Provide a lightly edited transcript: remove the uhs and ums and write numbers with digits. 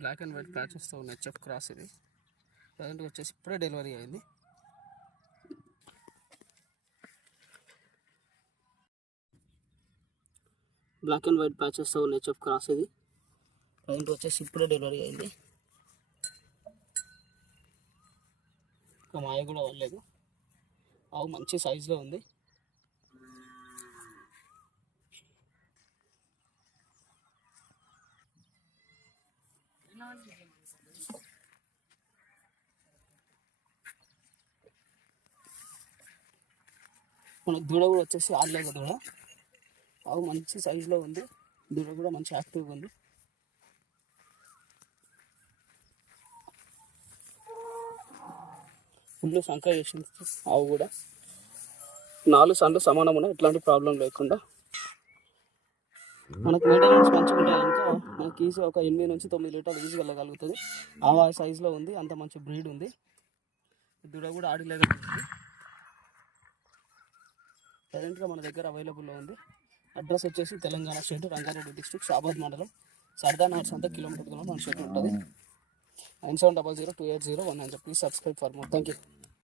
Black and white ప్యాచెస్తో ఉన్న HF cross ఇది. ప్రజెంట్గా వచ్చేసి ఇప్పుడే డెలివరీ అయింది. బ్లాక్ అండ్ వైట్ ప్యాచెస్తో ఉన్న హెచ్ఎఫ్ క్రాస్ ఇది. ప్రజెంట్ వచ్చేసి ఇప్పుడే డెలివరీ అయింది. ఇంకా మాయ కూడా అవ్వలేదు. ఆవు మంచి సైజులో ఉంది. మన దూడ కూడా వచ్చేసి ఆడలేక దూడ. ఆవు మంచి సైజులో ఉంది. దూడ కూడా మంచి యాక్టివ్గా ఉంది. ఫుల్ సంఖ్య చేసింది ఆవు కూడా. 4 సన్లు సమానం ఉన్నాయి, ఎట్లాంటి ప్రాబ్లం లేకుండా. మనకు మెయింటెనెన్స్ మంచిగా ఉంటాయి కనుక మనకి ఈజీ ఒక 8 నుంచి 9 లీటర్లు ఈజీగా వెళ్ళగలుగుతుంది. ఆవు ఆ సైజులో ఉంది, అంత మంచి బ్రీడ్ ఉంది. దూడ కూడా ఆడలేగలుగుతుంది. కరెంట్గా మన దగ్గర అవైలబుల్లో ఉంది. అడ్రస్ వచ్చేసి తెలంగాణ స్టేట్ రంగారెడ్డి డిస్ట్రిక్ట్ షాబాద్ మండలం సర్దానగర్ సంత కిలోమీటర్ దూరం మన షెడ్ ఉంటుంది. 97002801. Please subscribe for more. Thank you.